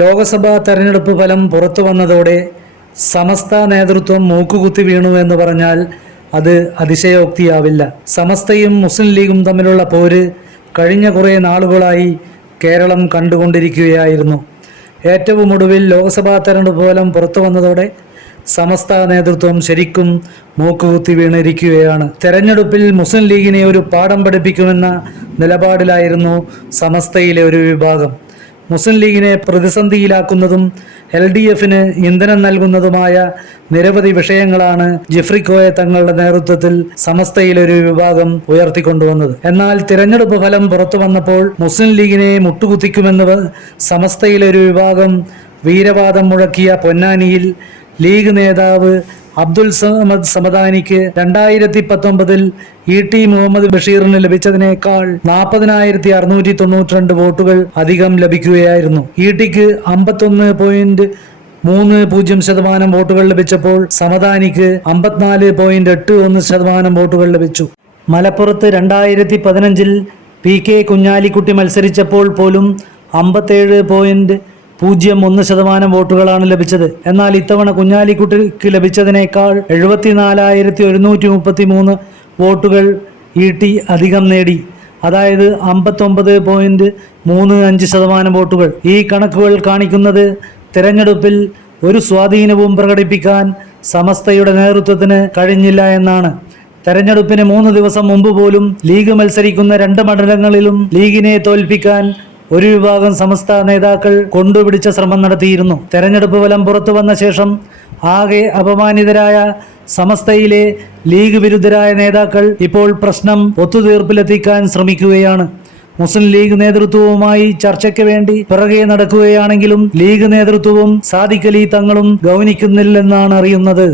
ലോക്സഭാ തെരഞ്ഞെടുപ്പ് ഫലം പുറത്തു വന്നതോടെ സമസ്ത നേതൃത്വം മൂക്കുകുത്തി വീണു എന്ന് പറഞ്ഞാൽ അത് അതിശയോക്തിയാവില്ല. സമസ്തയും മുസ്ലിം ലീഗും തമ്മിലുള്ള പോര് കഴിഞ്ഞ കുറേ നാളുകളായി കേരളം കണ്ടുകൊണ്ടിരിക്കുകയായിരുന്നു. ഏറ്റവും ഒടുവിൽ ലോക്സഭാ തെരഞ്ഞെടുപ്പ് ഫലം പുറത്തു വന്നതോടെ സമസ്ത നേതൃത്വം ശരിക്കും മൂക്കുകുത്തി വീണിരിക്കുകയാണ്. തെരഞ്ഞെടുപ്പിൽ മുസ്ലിം ലീഗിനെ ഒരു പാഠം പഠിപ്പിക്കുമെന്ന നിലപാടിലായിരുന്നു സമസ്തയിലെ ഒരു വിഭാഗം. മുസ്ലിം ലീഗിനെ പ്രതിസന്ധിയിലാക്കുന്നതും LDFന് ഇന്ധനം നൽകുന്നതുമായ നിരവധി വിഷയങ്ങളാണ് ജിഫ്രിക്കോയെ തങ്ങളുടെ നേതൃത്വത്തിൽ സമസ്തയിലൊരു വിഭാഗം ഉയർത്തിക്കൊണ്ടുവന്നത്. എന്നാൽ തിരഞ്ഞെടുപ്പ് ഫലം പുറത്തു വന്നപ്പോൾ മുസ്ലിം ലീഗിനെ മുട്ടുകുത്തിക്കുമെന്ന് സമസ്തയിലൊരു വിഭാഗം വീരവാദം മുഴക്കിയ പൊന്നാനിയിൽ ലീഗ് നേതാവ് അബ്ദുൽ സമദ് സമദാനിക്ക് 2019 ET മുഹമ്മദ് ബഷീറിന് ലഭിച്ചതിനേക്കാൾ 40,692 വോട്ടുകൾ അധികം ലഭിക്കുകയായിരുന്നു. ETക്ക് 51.30% വോട്ടുകൾ ലഭിച്ചപ്പോൾ സമദാനിക്ക് 54.81% വോട്ടുകൾ ലഭിച്ചു. മലപ്പുറത്ത് 2015 PK കുഞ്ഞാലിക്കുട്ടി മത്സരിച്ചപ്പോൾ പോലും 57.01% വോട്ടുകളാണ് ലഭിച്ചത്. എന്നാൽ ഇത്തവണ കുഞ്ഞാലിക്കുട്ടിക്ക് ലഭിച്ചതിനേക്കാൾ 74,133 വോട്ടുകൾ ET അധികം നേടി. അതായത് 59.35% വോട്ടുകൾ. ഈ കണക്കുകൾ കാണിക്കുന്നത് തിരഞ്ഞെടുപ്പിൽ ഒരു സ്വാധീനവും പ്രകടിപ്പിക്കാൻ സമസ്തയുടെ നേതൃത്വത്തിന് കഴിഞ്ഞില്ല എന്നാണ്. തെരഞ്ഞെടുപ്പിന് 3 ദിവസം മുമ്പ് പോലും ലീഗ് മത്സരിക്കുന്ന 2 മണ്ഡലങ്ങളിലും ലീഗിനെ തോൽപ്പിക്കാൻ ഒരു വിഭാഗം സമസ്ത നേതാക്കൾ കൊണ്ടുപിടിച്ച ശ്രമം നടത്തിയിരുന്നു. തെരഞ്ഞെടുപ്പ് ഫലം പുറത്തു വന്ന ശേഷം ആകെ അപമാനിതരായ സമസ്തയിലെ ലീഗ് വിരുദ്ധരായ നേതാക്കൾ ഇപ്പോൾ പ്രശ്നം ഒത്തുതീർപ്പിലെത്തിക്കാൻ ശ്രമിക്കുകയാണ്. മുസ്ലിം ലീഗ് നേതൃത്വവുമായി ചർച്ചയ്ക്ക് വേണ്ടി പിറകെ നടക്കുകയാണെങ്കിലും ലീഗ് നേതൃത്വവും സാദിഖ് അലി തങ്ങളും ഗൗനിക്കുന്നില്ലെന്നാണ് അറിയുന്നത്.